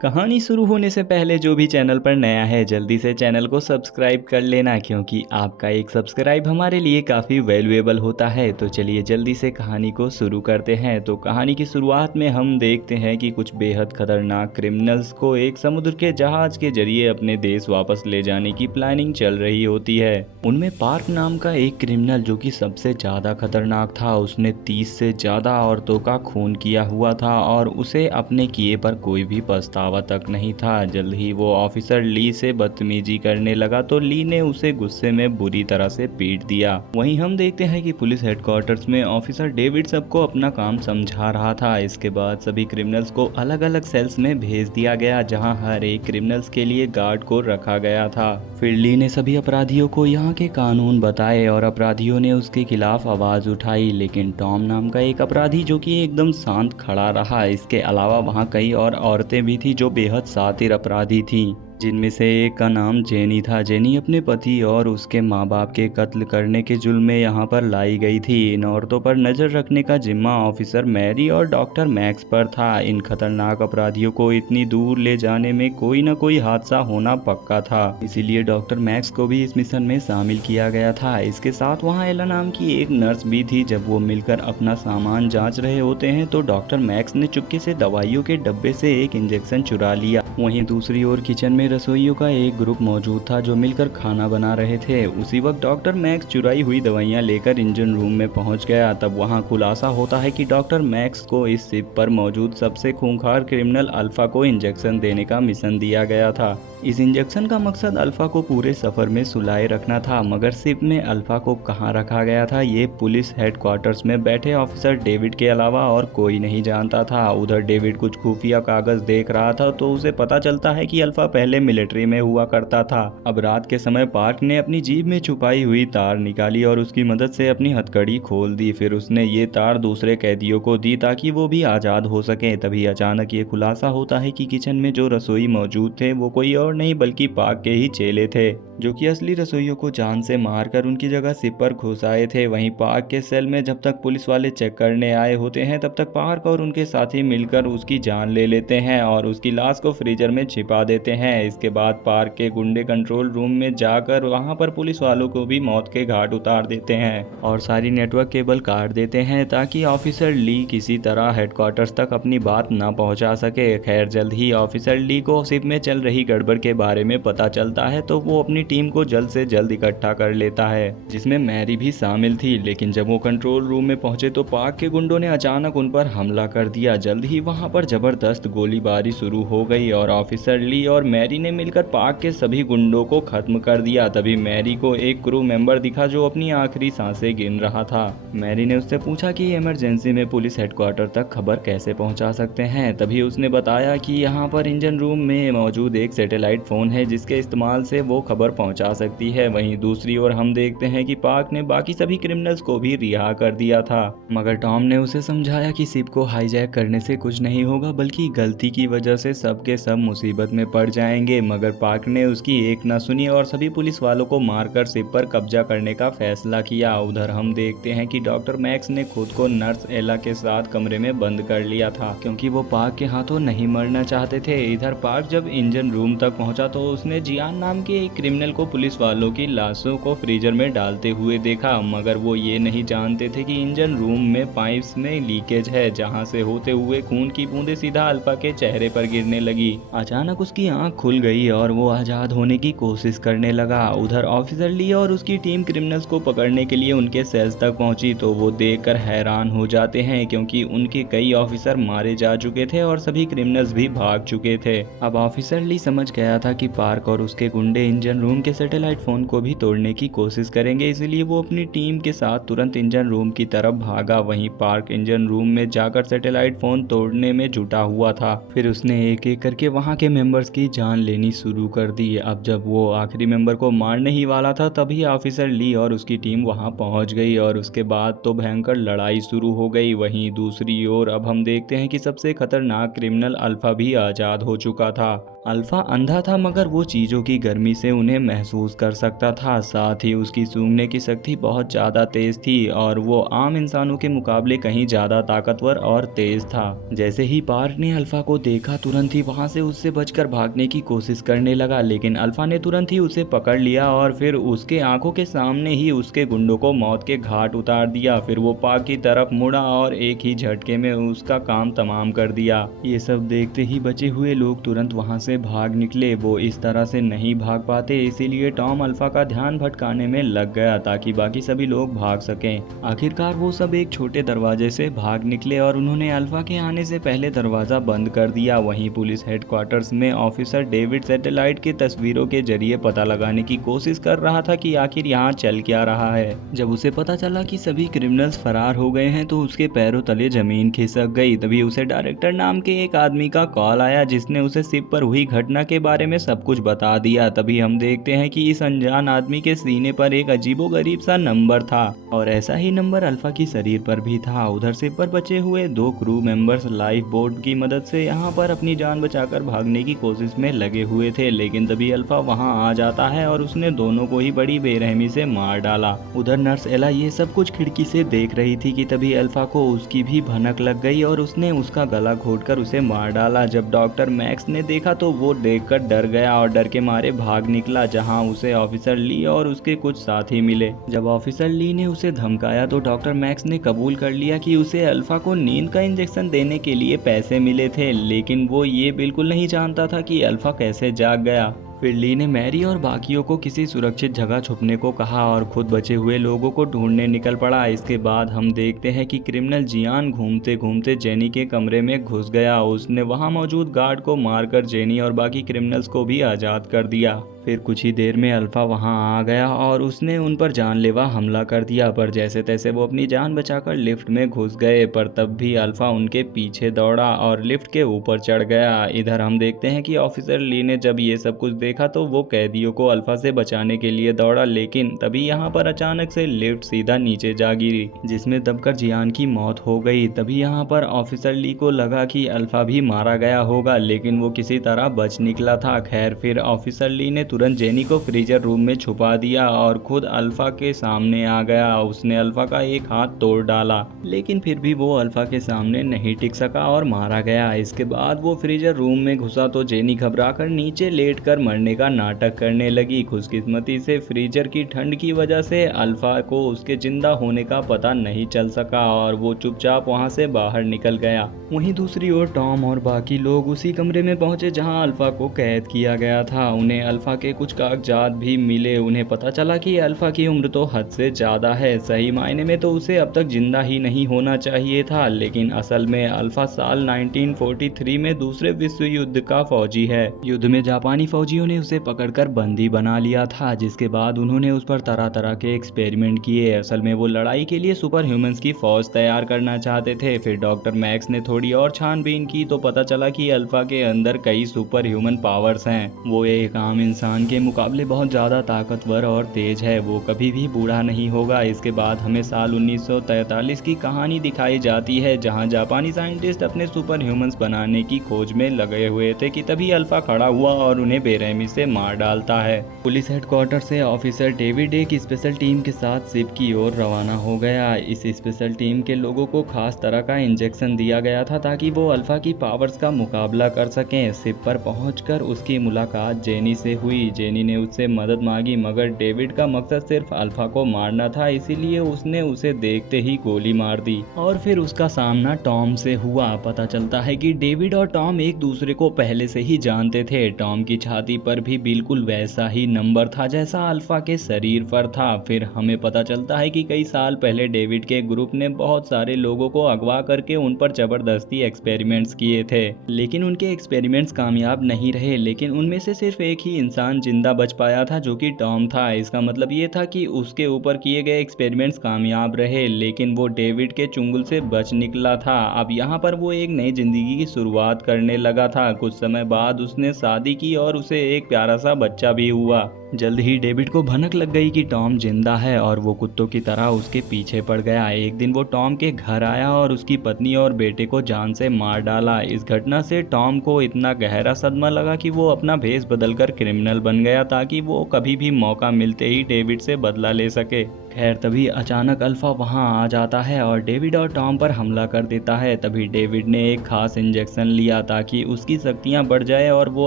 कहानी शुरू होने से पहले जो भी चैनल पर नया है जल्दी से चैनल को सब्सक्राइब कर लेना, क्योंकि आपका एक सब्सक्राइब हमारे लिए काफ़ी वैल्यूएबल होता है। तो चलिए जल्दी से कहानी को शुरू करते हैं। तो कहानी की शुरुआत में हम देखते हैं कि कुछ बेहद खतरनाक क्रिमिनल्स को एक समुद्र के जहाज के जरिए अपने देश वापस ले जाने की प्लानिंग चल रही होती है। उनमें पार्क नाम का एक क्रिमिनल जो कि सबसे ज़्यादा खतरनाक था, उसने 30 से ज़्यादा औरतों का खून किया हुआ था और उसे अपने किए पर कोई भी पछतावा तक नहीं था। जल्द ही वो ऑफिसर ली से बदतमीजी करने लगा तो ली ने उसे गुस्से में बुरी तरह से पीट दिया। वहीं हम देखते हैं कि पुलिस हेडक्वार्टर्स में ऑफिसर डेविड सबको अपना काम समझा रहा था। इसके बाद सभी क्रिमिनल्स को अलग अलग सेल्स में भेज दिया गया, जहां हर एक क्रिमिनल्स के लिए गार्ड को रखा गया था। फिर ली ने सभी अपराधियों को यहाँ के कानून बताए और अपराधियों ने उसके खिलाफ आवाज उठाई, लेकिन टॉम नाम का एक अपराधी जो कि एकदम शांत खड़ा रहा। इसके अलावा वहाँ कई और औरतें भी थी जो बेहद शातिर अपराधी थीं, जिनमें से एक का नाम जेनी था। जेनी अपने पति और उसके माँ बाप के कत्ल करने के जुल्म में यहाँ पर लाई गई थी। इन औरतों पर नजर रखने का जिम्मा ऑफिसर मैरी और डॉक्टर मैक्स पर था। इन खतरनाक अपराधियों को इतनी दूर ले जाने में कोई न कोई हादसा होना पक्का था, इसीलिए डॉक्टर मैक्स को भी इस मिशन में शामिल किया गया था। इसके साथ वहाँ एला नाम की एक नर्स भी थी। जब वो मिलकर अपना सामान जांच रहे होते हैं तो डॉक्टर मैक्स ने चुपके से दवाइयों के डब्बे से एक इंजेक्शन चुरा लिया। वहीं दूसरी ओर किचन में रसोइयों का एक ग्रुप मौजूद था जो मिलकर खाना बना रहे थे। उसी वक्त डॉक्टर मैक्स चुराई हुई दवाइयां लेकर इंजन रूम में पहुंच गया। तब वहां खुलासा होता है कि डॉक्टर मैक्स को इस शिप पर मौजूद सबसे खूंखार क्रिमिनल अल्फा को इंजेक्शन देने का मिशन दिया गया था। इस इंजेक्शन का मकसद अल्फा को पूरे सफर में सुलाए रखना था, मगर शिप में अल्फा को कहां रखा गया था ये पुलिस हेडक्वार्टर्स में बैठे ऑफिसर डेविड के अलावा और कोई नहीं जानता था। उधर डेविड कुछ खुफिया कागज देख रहा था तो उसे पता चलता है कि अल्फा पहले मिलिट्री में हुआ करता था। अब रात के समय पार्क ने अपनी जीभ में छुपाई हुई तार निकाली और उसकी मदद से अपनी हथकड़ी खोल दी। फिर उसने ये तार दूसरे कैदियों को दी ताकि वो भी आजाद हो सके। तभी अचानक ये खुलासा होता है कि किचन में जो रसोई मौजूद थे वो कोई और नहीं बल्कि पार्क के ही चेले थे, जो कि असली रसोइयों को जान से मारकर उनकी जगह सिप पर घुस आए थे। वहीं पार्क के सेल में जब तक पुलिस वाले चेक करने आए होते हैं तब तक पार्क और उनके साथी मिलकर उसकी जान ले लेते हैं और उसकी लाश को फ्रीजर में छिपा देते हैं। इसके बाद पार्क के गुंडे कंट्रोल रूम में जाकर वहां पर पुलिस वालों को भी मौत के घाट उतार देते हैं और सारी नेटवर्क केबल काट देते हैं ताकि ऑफिसर ली किसी तरह हेडक्वार्टर्स तक अपनी बात न पहुंचा सके। खैर जल्द ही ऑफिसर ली को शिप में चल रही गड़बड़ के बारे में पता चलता है तो वो अपनी टीम को जल्द से जल्द इकट्ठा कर लेता है, जिसमें मैरी भी शामिल थी। लेकिन जब वो कंट्रोल रूम में पहुंचे तो पार्क के गुंडों ने अचानक उन पर हमला कर दिया। जल्द ही वहां पर जबरदस्त गोलीबारी शुरू हो गई और ऑफिसर ली और मैरी ने मिलकर पार्क के सभी गुंडों को खत्म कर दिया। तभी मैरी को एक क्रू मेंबर दिखा जो अपनी आखिरी सांसें गिन रहा था। मैरी ने उससे पूछा कि इमरजेंसी में पुलिस हेडक्वार्टर तक खबर कैसे पहुंचा सकते हैं। तभी उसने बताया कि यहाँ पर इंजन रूम में मौजूद एक सैटेलाइट फोन है जिसके इस्तेमाल से वो खबर पहुंचा सकती है। वहीं दूसरी ओर हम देखते हैं कि पार्क ने बाकी सभी क्रिमिनल्स को भी रिहा कर दिया था, मगर टॉम ने उसे समझाया कि शिप को हाईजैक करने से कुछ नहीं होगा बल्कि गलती की वजह से सब के सब मुसीबत में पड़ जाएंगे। मगर पार्क ने उसकी एक न सुनी और सभी पुलिस वालों को मारकर शिप पर कब्जा करने का फैसला किया। उधर हम देखते हैं कि डॉक्टर मैक्स ने खुद को नर्स एला के साथ कमरे में बंद कर लिया था क्योंकि वो पार्क के हाथों नहीं मरना चाहते थे। इधर पार्क जब इंजन रूम तक पहुंचा तो उसने जियान नाम के एक क्रिमिनल को पुलिस वालों की लाशों को फ्रीजर में डालते हुए देखा, मगर वो ये नहीं जानते थे कि इंजन रूम में पाइप्स में लीकेज है जहां से होते हुए खून की बूंदें सीधा अल्फा के चेहरे पर गिरने लगी। अचानक उसकी आंख खुल गई और वो आजाद होने की कोशिश करने लगा। उधर ऑफिसर ली और उसकी टीम क्रिमिनल्स को पकड़ने के लिए उनके सेल्स तक पहुंची तो वो देखकर हैरान हो जाते हैं क्योंकि उनके कई ऑफिसर मारे जा चुके थे और सभी क्रिमिनल्स भी भाग चुके थे। अब ऑफिसर ली समझ गया था कि पार्क और उसके गुंडे इंजन रूम के सैटेलाइट फोन को भी तोड़ने की कोशिश करेंगे, इसलिए वो अपनी टीम के साथ तुरंत इंजन रूम की तरफ भागा। वहीं पार्क इंजन रूम में जाकर सैटेलाइट फोन तोड़ने में जुटा हुआ था। फिर उसने एक एक करके वहां के मेंबर्स की जान लेनी शुरू कर दी। अब जब वो आखिरी मेंबर को मारने ही वाला था तभी ऑफिसर ली और उसकी टीम वहां पहुंच गई और उसके बाद तो भयंकर लड़ाई शुरू हो गई। वहीं दूसरी ओर अब हम देखते हैं कि सबसे खतरनाक क्रिमिनल अल्फा भी आजाद हो चुका था। अल्फा अंधा अंधा था मगर वो चीज़ों की गर्मी से उन्हें महसूस कर सकता था। साथ ही उसकी सूंघने की शक्ति बहुत ज़्यादा तेज थी और वो आम इंसानों के मुकाबले कहीं ज़्यादा ताकतवर और तेज था। जैसे ही पार्क ने अल्फा को देखा तुरंत ही वहाँ से उससे बचकर भागने की कोशिश करने लगा, लेकिन अल्फा ने तुरंत ही उसे पकड़ लिया और फिर उसके आंखों के सामने ही उसके गुंडों को मौत के घाट उतार दिया। फिर वो पार्क की तरफ मुड़ा और एक ही झटके में उसका काम तमाम कर दिया। ये सब देखते ही बचे हुए लोग तुरंत वहां से भाग निकले। वो इस तरह से नहीं भाग पाते, इसीलिए टॉम अल्फा का ध्यान भटकाने में लग गया ताकि बाकी सभी लोग भाग सकें। आखिरकार वो सब एक छोटे दरवाजे से भाग निकले और उन्होंने अल्फा के आने से पहले दरवाजा बंद कर दिया। वहीं पुलिस हेडक्वार्टर्स में ऑफिसर डेविड सैटेलाइट की तस्वीरों के जरिए पता लगाने की कोशिश कर रहा था कि आखिर यहाँ चल क्या रहा है। जब उसे पता चला कि सभी क्रिमिनल्स फरार हो गए हैं तो उसके पैरों तले जमीन खिसक गई। तभी उसे डायरेक्टर नाम के एक आदमी का कॉल आया जिसने उसे शिप पर हुई घटना के बारे में सब कुछ बता दिया। तभी हम देखते हैं कि इस अनजान आदमी के सीने पर एक अजीबोगरीब सा नंबर था और ऐसा ही नंबर अल्फा की शरीर पर भी था। उधर शिप पर बचे हुए 2 क्रू मेंबर्स लाइफ बोट की मदद से यहाँ पर अपनी जान बचाकर भागने की कोशिश में लगे हुए थे, लेकिन तभी अल्फा वहाँ आ जाता है और उसने दोनों को ही बड़ी बेरहमी से मार डाला। उधर नर्स एला ये सब कुछ खिड़की से देख रही थी कि तभी अल्फा को उसकी भी भनक लग गई और उसने उसका गला घोटकर उसे मार डाला। जब डॉक्टर मैक्स ने देखा तो वो देखकर डर गया और डर के मारे भाग निकला, जहां उसे ऑफिसर ली और उसके कुछ साथी मिले। जब ऑफिसर ली ने उसे धमकाया तो डॉक्टर मैक्स ने कबूल कर लिया कि उसे अल्फा को नींद का इंजेक्शन देने के लिए पैसे मिले थे, लेकिन वो ये बिल्कुल नहीं जानता था कि अल्फा कैसे जाग गया। फिर ली ने मैरी और बाकियों को किसी सुरक्षित जगह छुपने को कहा और खुद बचे हुए लोगों को ढूंढने निकल पड़ा। इसके बाद हम देखते हैं कि क्रिमिनल जियान घूमते घूमते जेनी के कमरे में घुस गया। उसने वहां मौजूद गार्ड को मारकर जेनी और बाकी क्रिमिनल्स को भी आज़ाद कर दिया। फिर कुछ ही देर में अल्फा वहां आ गया और उसने उन पर जानलेवा हमला कर दिया, पर जैसे तैसे वो अपनी जान बचाकर लिफ्ट में घुस गए। पर तब भी अल्फा उनके पीछे दौड़ा और लिफ्ट के ऊपर चढ़ गया। इधर हम देखते हैं कि ऑफिसर ली ने जब ये सब कुछ देखा तो वो कैदियों को अल्फा से बचाने के लिए दौड़ा, लेकिन तभी यहाँ पर अचानक से लिफ्ट सीधा नीचे जा गिरी जिसमें दबकर जियान की मौत हो गई। तभी यहाँ पर ऑफिसर ली को लगा कि अल्फा भी मारा गया होगा, लेकिन वो किसी तरह बच निकला था। खैर फिर ऑफिसर ली ने तुरंत जेनी को फ्रीजर रूम में छुपा दिया और खुद अल्फा के सामने आ गया। उसने अल्फा का एक हाथ तोड़ डाला, लेकिन फिर भी वो अल्फा के सामने नहीं टिक सका और मारा गया। इसके बाद वो फ्रीजर रूम में घुसा तो जेनी घबराकर नीचे लेटकर मरने का नाटक करने लगी। खुशकिस्मती से फ्रीजर की ठंड की वजह से अल्फा को उसके जिंदा होने का पता नहीं चल सका और वो चुपचाप वहां से बाहर निकल गया। वहीं दूसरी ओर टॉम और बाकी लोग उसी कमरे में पहुंचे जहां अल्फा को कैद किया गया था। उन्हें अल्फा के कुछ कागजात भी मिले। उन्हें पता चला कि अल्फा की उम्र तो हद से ज्यादा है। सही मायने में तो उसे अब तक जिंदा ही नहीं होना चाहिए था, लेकिन असल में अल्फा साल 1943 में दूसरे विश्व युद्ध का फौजी है। युद्ध में जापानी फौजियों ने उसे पकड़कर बंदी बना लिया था, जिसके बाद उन्होंने उस पर तरह तरह के एक्सपेरिमेंट किए। असल में वो लड़ाई के लिए सुपर ह्यूमंस की फौज तैयार करना चाहते थे। फिर डॉक्टर मैक्स ने थोड़ी और छानबीन की तो पता चला कि अल्फा के अंदर कई सुपर ह्यूमन पावर्स हैं। वो एक आम इंसान के मुकाबले बहुत ज़्यादा ताकतवर और तेज है। वो कभी भी बूढ़ा नहीं होगा। इसके बाद हमें साल 1943 की कहानी दिखाई जाती है, जहां जापानी साइंटिस्ट अपने सुपर ह्यूमंस बनाने की खोज में लगे हुए थे कि तभी अल्फा खड़ा हुआ और उन्हें बेरहमी से मार डालता है। पुलिस हेडक्वार्टर से ऑफिसर डेविड एक स्पेशल टीम के साथ शिप की ओर रवाना हो गया। इस स्पेशल टीम के लोगों को खास तरह का इंजेक्शन दिया गया था ताकि वो अल्फा की पावर्स का मुकाबला कर सकें। शिप पर पहुंचकर उसकी मुलाकात जेनी से हुई। जेनी ने उससे मदद मांगी, मगर डेविड का मकसद सिर्फ अल्फा को मारना था, इसीलिए उसने उसे देखते ही गोली मार दी। और फिर उसका सामना टॉम से हुआ। पता चलता है कि डेविड और टॉम एक दूसरे को पहले से ही जानते थे। टॉम की छाती पर भी बिल्कुल वैसा ही नंबर था जैसा अल्फा के शरीर पर था। फिर हमें पता चलता है कि कई साल पहले डेविड के ग्रुप ने बहुत सारे लोगों को अगवा करके उन पर जबरदस्ती एक्सपेरिमेंट्स किए थे, लेकिन उनके एक्सपेरिमेंट्स कामयाब नहीं रहे। लेकिन उनमें से सिर्फ एक ही इंसान जिंदा बच पाया था, जो कि टॉम था। इसका मतलब ये था कि उसके ऊपर किए गए एक्सपेरिमेंट्स कामयाब रहे, लेकिन वो डेविड के चुंगल से बच निकला था। अब यहाँ पर वो एक नई जिंदगी की शुरुआत करने लगा था। कुछ समय बाद उसने शादी की और उसे एक प्यारा सा बच्चा भी हुआ। जल्द ही डेविड को भनक लग गई कि टॉम जिंदा है और वो कुत्तों की तरह उसके पीछे पड़ गया। एक दिन वो टॉम के घर आया और उसकी पत्नी और बेटे को जान से मार डाला। इस घटना से टॉम को इतना गहरा सदमा लगा कि वो अपना भेष बदलकर क्रिमिनल बन गया ताकि वो कभी भी मौका मिलते ही डेविड से बदला ले सके। खैर तभी अचानक अल्फा वहां आ जाता है और डेविड और टॉम पर हमला कर देता है। तभी डेविड ने एक खास इंजेक्शन लिया ताकि उसकी शक्तियां बढ़ जाए और वो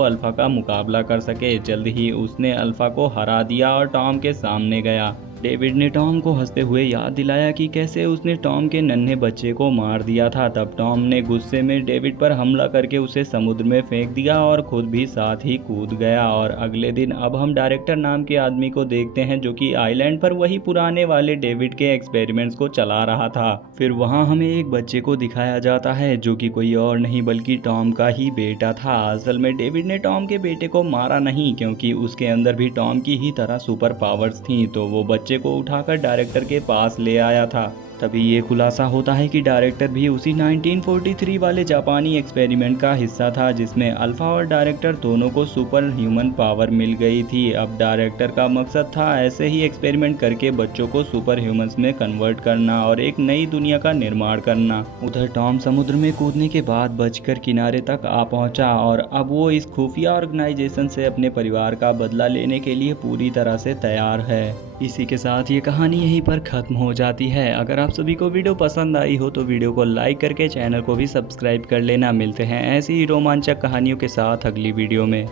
अल्फा का मुकाबला कर सके। जल्द ही उसने अल्फा को हरा दिया और टॉम के सामने गया। डेविड ने टॉम को हंसते हुए याद दिलाया कि कैसे उसने टॉम के नन्हे बच्चे को मार दिया था। तब टॉम ने गुस्से में डेविड पर हमला करके उसे समुद्र में फेंक दिया और खुद भी साथ ही कूद गया। और अगले दिन अब हम डायरेक्टर नाम के आदमी को देखते हैं जो कि आइलैंड पर वही पुराने वाले डेविड के एक्सपेरिमेंट्स को चला रहा था। फिर वहाँ हमें एक बच्चे को दिखाया जाता है जो कि कोई और नहीं बल्कि टॉम का ही बेटा था। असल में डेविड ने टॉम के बेटे को मारा नहीं क्योंकि उसके अंदर भी टॉम की ही तरह सुपर पावर्स थी, तो वो बच्चे को उठाकर डायरेक्टर के पास ले आया था। तभी ये खुलासा होता है कि डायरेक्टर भी उसी 1943 वाले जापानी एक्सपेरिमेंट का हिस्सा था जिसमें अल्फा और डायरेक्टर दोनों को सुपर ह्यूमन पावर मिल गई थी। अब डायरेक्टर का मकसद था ऐसे ही एक्सपेरिमेंट करके बच्चों को सुपर ह्यूमंस में कन्वर्ट करना और एक नई दुनिया का निर्माण करना। उधर टॉम समुद्र में कूदने के बाद बचकर किनारे तक आ पहुंचा और अब वो इस खुफिया ऑर्गेनाइजेशन से अपने परिवार का बदला लेने के लिए पूरी तरह से तैयार है। इसी के साथ ये कहानी यहीं पर ख़त्म हो जाती है। अगर आप सभी को वीडियो पसंद आई हो तो वीडियो को लाइक करके चैनल को भी सब्सक्राइब कर लेना। मिलते हैं ऐसी ही रोमांचक कहानियों के साथ अगली वीडियो में।